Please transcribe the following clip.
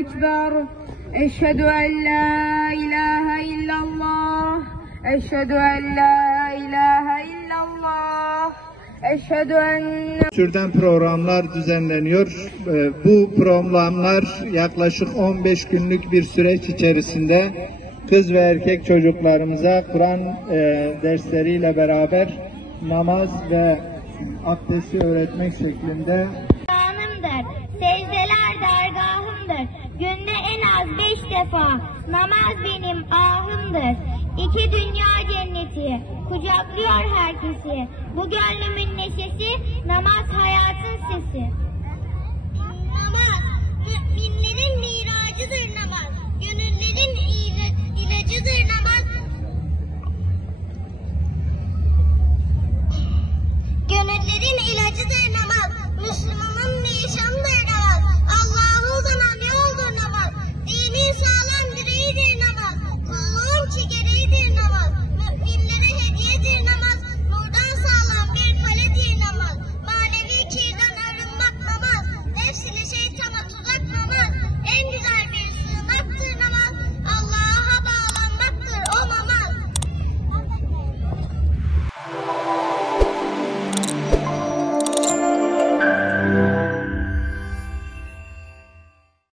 Ekber. Eşhedü en la ilahe illallah. Eşhedü en la ilahe illallah. Eşhedü enne... Türden programlar düzenleniyor. Bu programlar yaklaşık 15 günlük bir süreç içerisinde kız ve erkek çocuklarımıza Kur'an dersleriyle beraber namaz ve abdesti öğretmek şeklinde. Secdeler dergahımdır. Günde en az 5 defa namaz benim ahımdır. 2 dünya cenneti kucaklıyor herkesi. Bu gönlümün neşesi, namaz hayatın sesi.